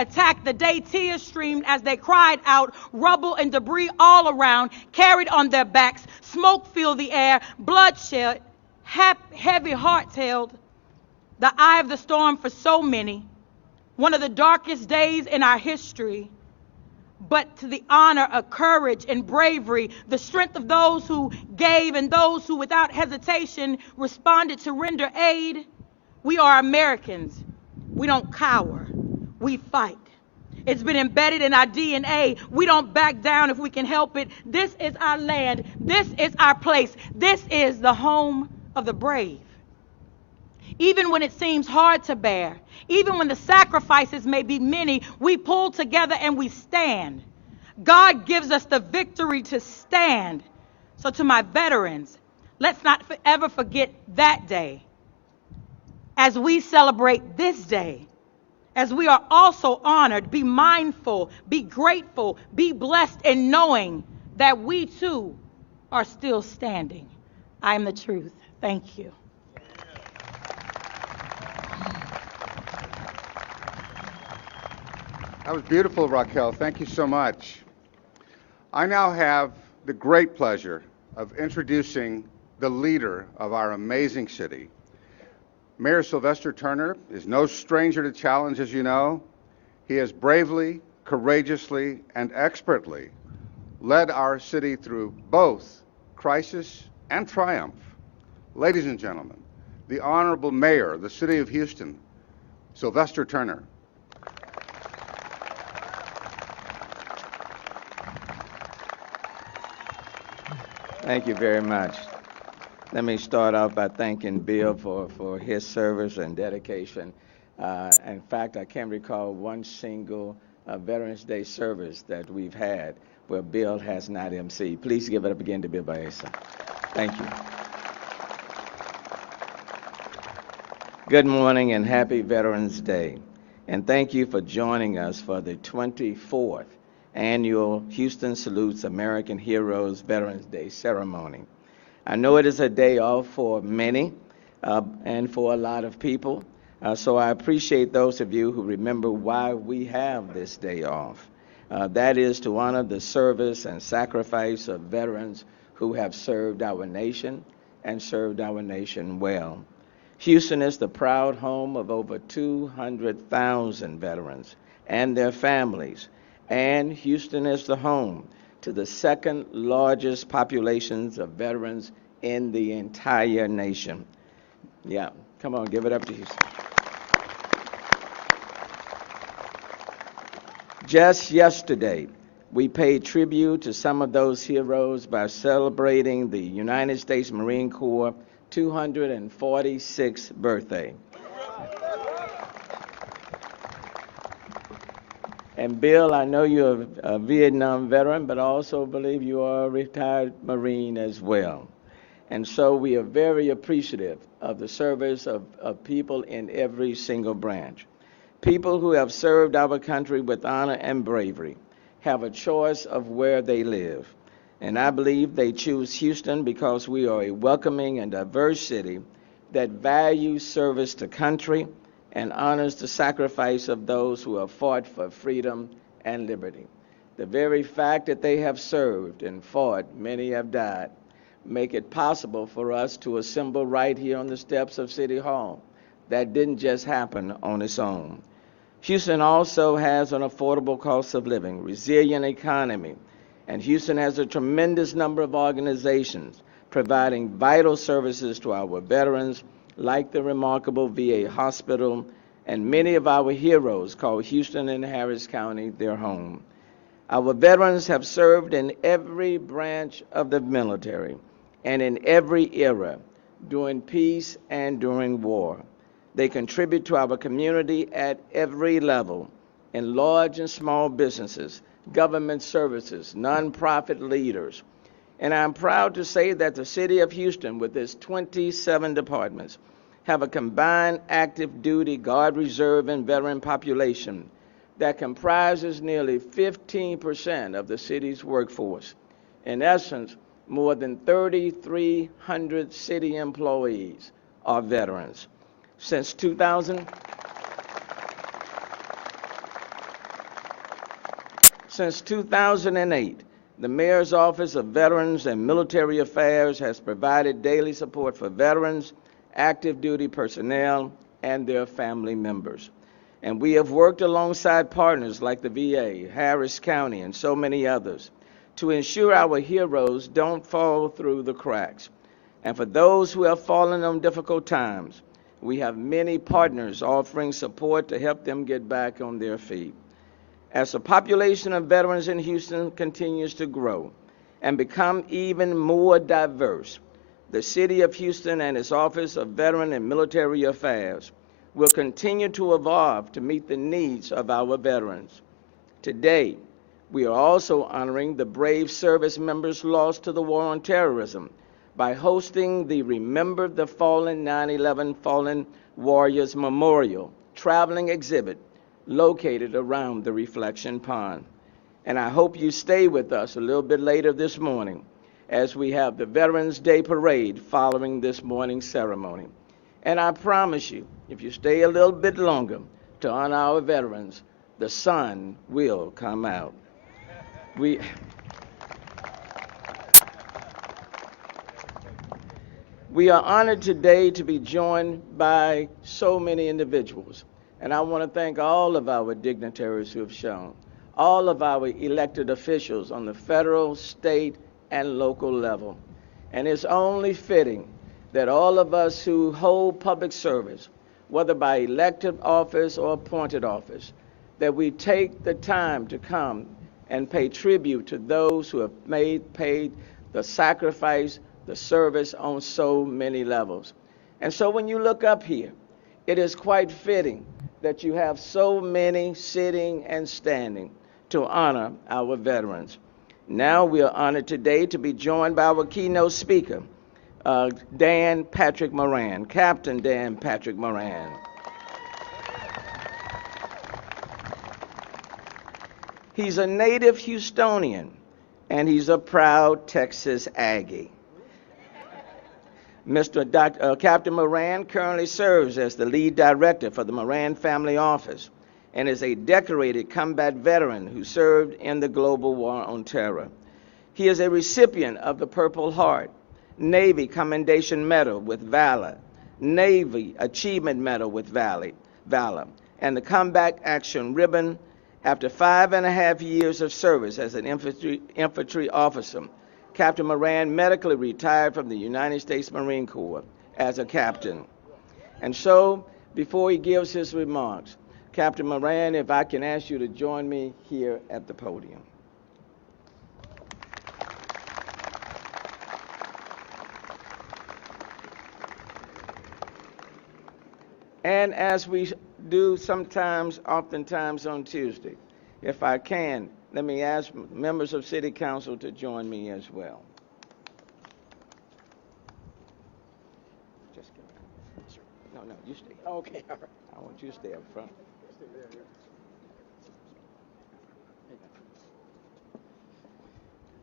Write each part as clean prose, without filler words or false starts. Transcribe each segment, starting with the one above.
attack, the day tears streamed as they cried out, rubble and debris all around, carried on their backs, smoke filled the air, bloodshed, heavy hearts held the eye of the storm for so many, one of the darkest days in our history. But to the honor of courage and bravery, the strength of those who gave and those who without hesitation responded to render aid, we are Americans. We don't cower, we fight. It's been embedded in our DNA. We don't back down if we can help it. This is our land. This is our place. This is the home of the brave. Even when it seems hard to bear, even when the sacrifices may be many, we pull together and we stand. God gives us the victory to stand. So to my veterans, let's not ever forget that day as we celebrate this day. As we are also honored, be mindful, be grateful, be blessed in knowing that we too are still standing. I am the truth. Thank you. That was beautiful, Raquel. Thank you so much. I now have the great pleasure of introducing the leader of our amazing city. Mayor Sylvester Turner is no stranger to challenge, as you know. He has bravely, courageously, and expertly led our city through both crisis and triumph. Ladies and gentlemen, the Honorable Mayor of the City of Houston, Sylvester Turner. Thank you very much. Let me start off by thanking Bill for his service and dedication. In fact, I can't recall one single Veterans Day service that we've had where Bill has not emceed. Please give it up again to Bill Baeza. Thank you. Good morning and happy Veterans Day. And thank you for joining us for the 24th annual Houston Salutes American Heroes Veterans Day ceremony. I know it is a day off for many and for a lot of people, so I appreciate those of you who remember why we have this day off. That is to honor the service and sacrifice of veterans who have served our nation and served our nation well. Houston is the proud home of over 200,000 veterans and their families, and Houston is the home to the second largest populations of veterans in the entire nation. Yeah, come on, give it up to Houston. Just yesterday, we paid tribute to some of those heroes by celebrating the United States Marine Corps' 246th birthday. And Bill, I know you're a Vietnam veteran, but I also believe you are a retired Marine as well. And so we are very appreciative of the service of people in every single branch. People who have served our country with honor and bravery have a choice of where they live. And I believe they choose Houston because we are a welcoming and diverse city that values service to country and honors the sacrifice of those who have fought for freedom and liberty. The very fact that they have served and fought, many have died, make it possible for us to assemble right here on the steps of City Hall. That didn't just happen on its own. Houston also has an affordable cost of living, resilient economy, and Houston has a tremendous number of organizations providing vital services to our veterans, like the remarkable VA hospital, and many of our heroes call Houston and Harris County their home. Our veterans have served in every branch of the military and in every era, during peace and during war. They contribute to our community at every level, in large and small businesses, government services, nonprofit leaders. And I'm proud to say that the city of Houston, with its 27 departments, have a combined active duty Guard, Reserve, and veteran population that comprises nearly 15% of the city's workforce. In essence, more than 3,300 city employees are veterans. Since 2000, Since 2008, the Mayor's Office of Veterans and Military Affairs has provided daily support for veterans, active duty personnel, and their family members. And we have worked alongside partners like the VA, Harris County, and so many others to ensure our heroes don't fall through the cracks. And for those who have fallen on difficult times, we have many partners offering support to help them get back on their feet. As the population of veterans in Houston continues to grow and become even more diverse, the City of Houston and its Office of Veteran and Military Affairs will continue to evolve to meet the needs of our veterans. Today, we are also honoring the brave service members lost to the war on terrorism by hosting the Remember the Fallen 9/11 Fallen Warriors Memorial traveling exhibit located around the reflection pond. And I hope you stay with us a little bit later this morning as we have the Veterans Day Parade following this morning's ceremony. And I promise you, if you stay a little bit longer to honor our veterans, the sun will come out. We are honored today to be joined by so many individuals. And I want to thank all of our dignitaries who have shown, all of our elected officials on the federal, state, and local level. And it's only fitting that all of us who hold public service, whether by elected office or appointed office, that we take the time to come and pay tribute to those who have paid the sacrifice, the service on so many levels. And so when you look up here, it is quite fitting that you have so many sitting and standing to honor our veterans. Now we are honored today to be joined by our keynote speaker, Dan Patrick Moran, Captain Dan Patrick Moran. He's a native Houstonian, and he's a proud Texas Aggie. Captain Moran currently serves as the lead director for the Moran Family Office and is a decorated combat veteran who served in the global war on terror. He is a recipient of the Purple Heart, Navy Commendation Medal with Valor, Navy Achievement Medal with Valor, and the Combat Action Ribbon after 5.5 years of service as an infantry officer. Captain Moran medically retired from the United States Marine Corps as a captain. And so, before he gives his remarks, Captain Moran, if I can ask you to join me here at the podium. And as we do oftentimes on Tuesday, if I can, let me ask members of City Council to join me as well. Just no, you stay. Okay, all right. I want you to stay up front.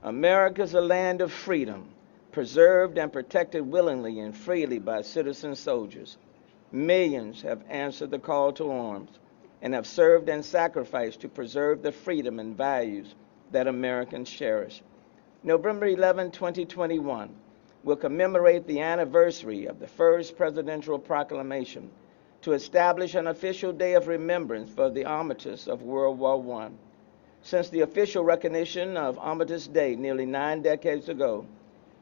America's a land of freedom, preserved and protected willingly and freely by citizen soldiers. Millions have answered the call to arms and have served and sacrificed to preserve the freedom and values that Americans cherish. November 11, 2021 will commemorate the anniversary of the first presidential proclamation to establish an official day of remembrance for the armistice of World War I. Since the official recognition of Armistice Day nearly 9 decades ago,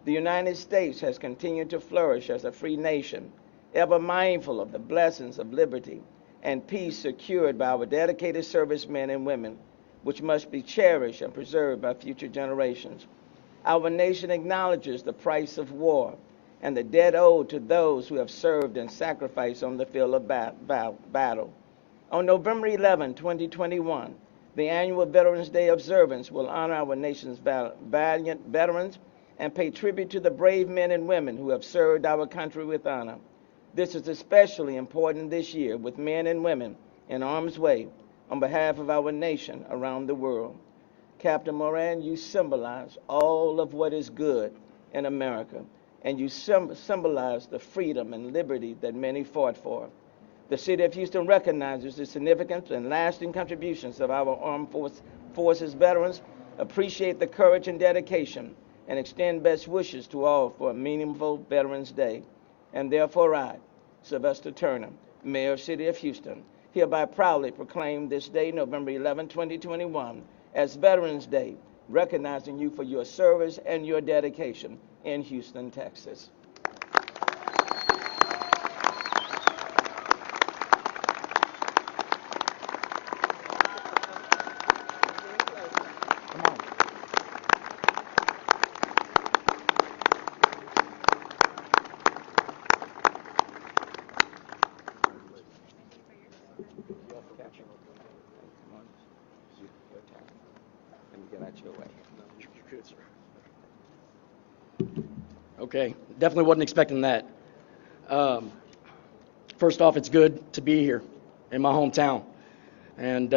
the United States has continued to flourish as a free nation, ever mindful of the blessings of liberty and peace secured by our dedicated servicemen and women, which must be cherished and preserved by future generations. Our nation acknowledges the price of war and the debt owed to those who have served and sacrificed on the field of battle. On November 11, 2021, the annual Veterans Day observance will honor our nation's valiant veterans and pay tribute to the brave men and women who have served our country with honor. This is especially important this year with men and women in harm's way on behalf of our nation around the world. Captain Moran, you symbolize all of what is good in America, and you symbolize the freedom and liberty that many fought for. The City of Houston recognizes the significance and lasting contributions of our armed forces veterans, appreciate the courage and dedication, and extend best wishes to all for a meaningful Veterans Day. And therefore I, Sylvester Turner, Mayor of City of Houston, hereby proudly proclaim this day, November 11, 2021, as Veterans Day, recognizing you for your service and your dedication in Houston, Texas. Okay, definitely wasn't expecting that. First off, it's good to be here in my hometown. And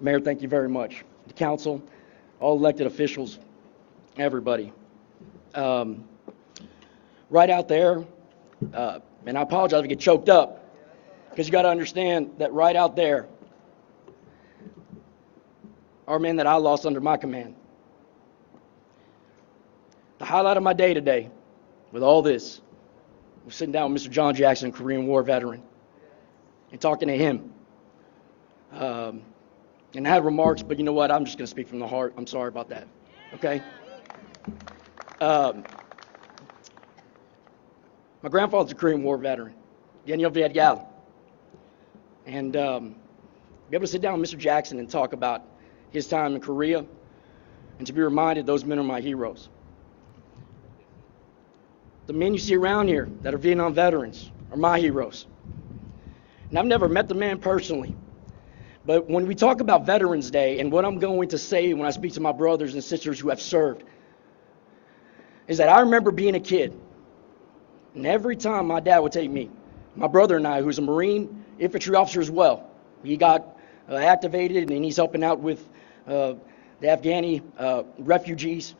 Mayor, thank you very much. The council, all elected officials, everybody. Right out there, and I apologize if I get choked up, because you got to understand that right out there are men that I lost under my command. The highlight of my day today, with all this, was sitting down with Mr. John Jackson, Korean War veteran, and talking to him. And I had remarks, but you know what? I'm just going to speak from the heart. I'm sorry about that. Okay? My grandfather's a Korean War veteran. Daniel Vietgal. And be able to sit down with Mr. Jackson and talk about his time in Korea, and to be reminded those men are my heroes. The men you see around here that are Vietnam veterans are my heroes. And I've never met the man personally. But when we talk about Veterans Day, and what I'm going to say when I speak to my brothers and sisters who have served, is that I remember being a kid, and every time my dad would take me, my brother and I, who's a Marine infantry officer as well, he got activated, and he's helping out with the Afghani refugees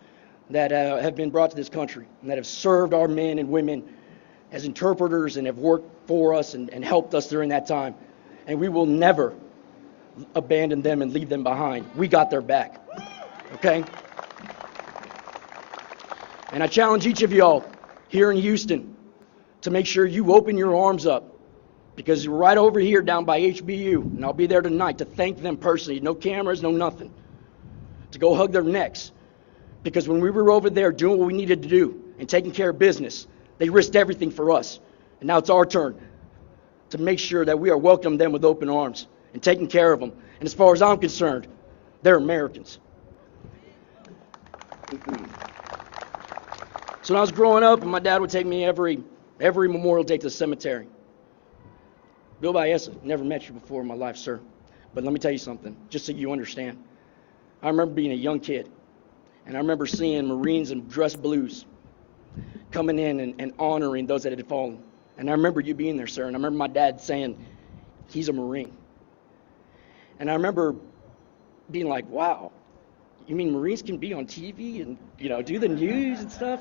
that have been brought to this country and that have served our men and women as interpreters and have worked for us and helped us during that time. And we will never abandon them and leave them behind. We got their back. Okay? And I challenge each of y'all here in Houston to make sure you open your arms up, because you're right over here down by HBU, and I'll be there tonight to thank them personally. No cameras, no nothing. To go hug their necks. Because when we were over there doing what we needed to do and taking care of business, they risked everything for us. And now it's our turn to make sure that we are welcoming them with open arms and taking care of them. And as far as I'm concerned, they're Americans. So when I was growing up, and my dad would take me every Memorial Day to the cemetery. Bill Baeza, never met you before in my life, sir. But let me tell you something, just so you understand. I remember being a young kid. And I remember seeing Marines in dress blues coming in and honoring those that had fallen. And I remember you being there, sir. And I remember my dad saying, he's a Marine. And I remember being like, wow, you mean Marines can be on TV and, do the news and stuff,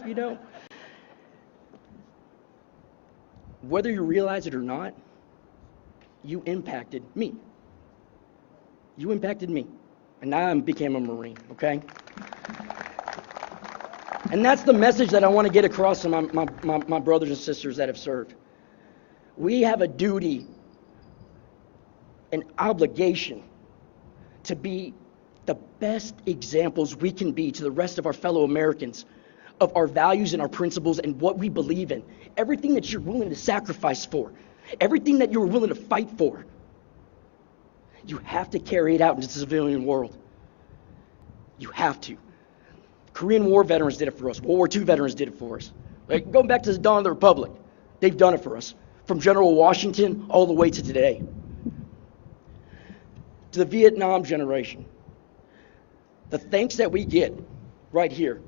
Whether you realize it or not, you impacted me. You impacted me. And I became a Marine, okay? And that's the message that I want to get across to my brothers and sisters that have served. We have a duty, an obligation to be the best examples we can be to the rest of our fellow Americans of our values and our principles and what we believe in. Everything that you're willing to sacrifice for, everything that you're willing to fight for, you have to carry it out into the civilian world. You have to. Korean War veterans did it for us. World War II veterans did it for us. Like, going back to the dawn of the Republic, they've done it for us. From General Washington all the way to today. To the Vietnam generation, the thanks that we get right here,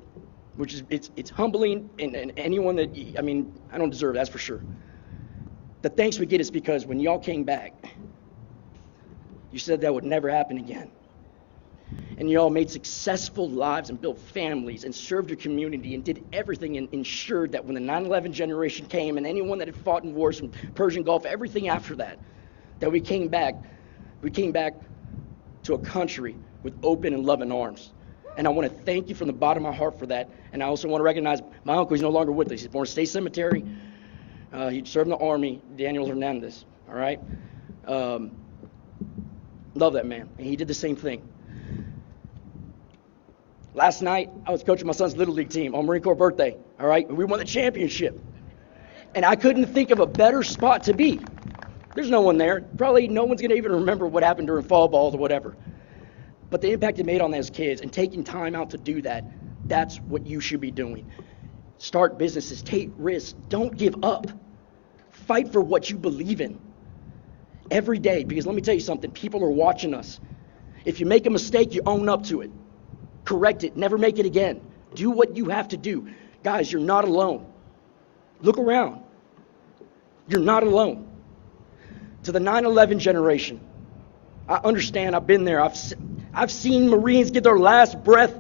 which is it's humbling, and anyone that, I don't deserve it, that's for sure. The thanks we get is because when y'all came back, you said that would never happen again. And y'all made successful lives and built families and served your community and did everything and ensured that when the 9/11 generation came and anyone that had fought in wars from Persian Gulf, everything after that, that we came back to a country with open and loving arms. And I want to thank you from the bottom of my heart for that. And I also want to recognize my uncle. He's no longer with us. He's born in State Cemetery. He served in the Army, Daniel Hernandez. All right? Love that man. And he did the same thing. Last night, I was coaching my son's Little League team on Marine Corps birthday. All right? We won the championship. And I couldn't think of a better spot to be. There's no one there. Probably no one's going to even remember what happened during fall balls or whatever. But the impact it made on those kids and taking time out to do that, that's what you should be doing. Start businesses, take risks, don't give up. Fight for what you believe in every day, because let me tell you something, people are watching us. If you make a mistake, you own up to it. Correct it, never make it again. Do what you have to do. Guys, you're not alone. Look around. You're not alone. To the 9/11 generation, I understand, I've been there. I've seen Marines get their last breath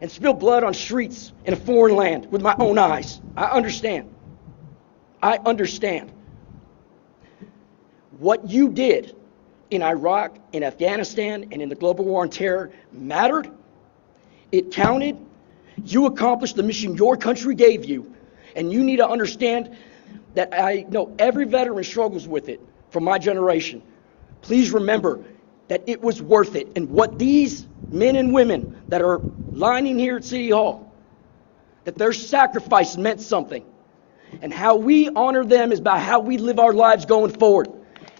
and spill blood on streets in a foreign land with my own eyes. I understand. I understand. What you did in Iraq, in Afghanistan, and in the global war on terror mattered. It counted. You accomplished the mission your country gave you. And you need to understand that I know every veteran struggles with it from my generation. Please remember that it was worth it. And what these men and women that are lining here at City Hall, that their sacrifice meant something. And how we honor them is by how we live our lives going forward.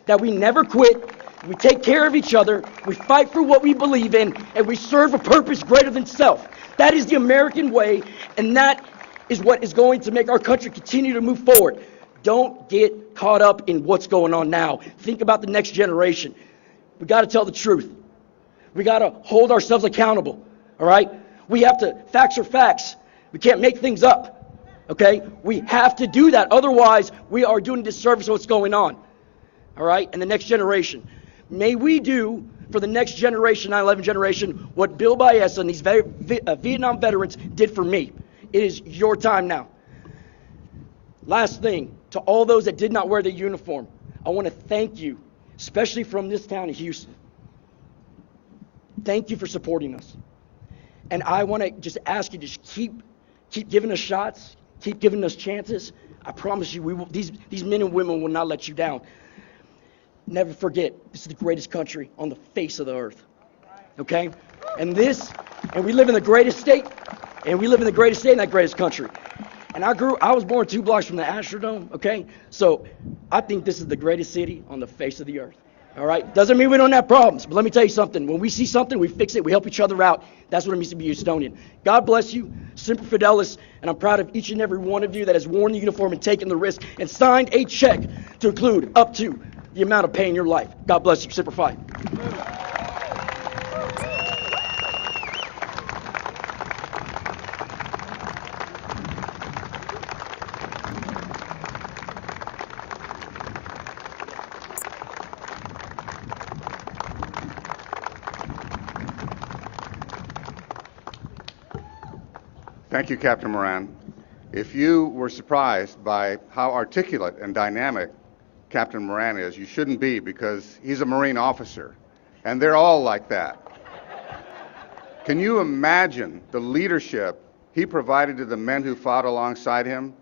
That we never quit, we take care of each other, we fight for what we believe in, and we serve a purpose greater than self. That is the American way, and that is what is going to make our country continue to move forward. Don't get caught up in what's going on now. Think about the next generation. We got to tell the truth. We got to hold ourselves accountable, all right? We have to, facts are facts. We can't make things up, okay? We have to do that. Otherwise, we are doing a disservice to what's going on, all right? And the next generation. May we do for the next generation, 9/11 generation, what Bill Baeza and these Vietnam veterans did for me. It is your time now. Last thing, to all those that did not wear the uniform, I want to thank you, especially from this town of Houston. Thank you for supporting us. And I want to just ask you to just keep giving us shots, keep giving us chances. I promise you, these men and women will not let you down. Never forget, this is the greatest country on the face of the earth. Okay? And we live in the greatest state, and we live in the greatest state in that greatest country. And I was born 2 blocks from the Astrodome, okay? So I think this is the greatest city on the face of the earth. All right? Doesn't mean we don't have problems, but let me tell you something. When we see something, we fix it, we help each other out. That's what it means to be Houstonian. God bless you, Semper Fidelis, and I'm proud of each and every one of you that has worn the uniform and taken the risk and signed a check to include up to the amount of pain in your life. God bless you. Semper Fi. Thank you, Captain Moran. If you were surprised by how articulate and dynamic Captain Moran is, you shouldn't be, because he's a Marine officer, and they're all like that. Can you imagine the leadership he provided to the men who fought alongside him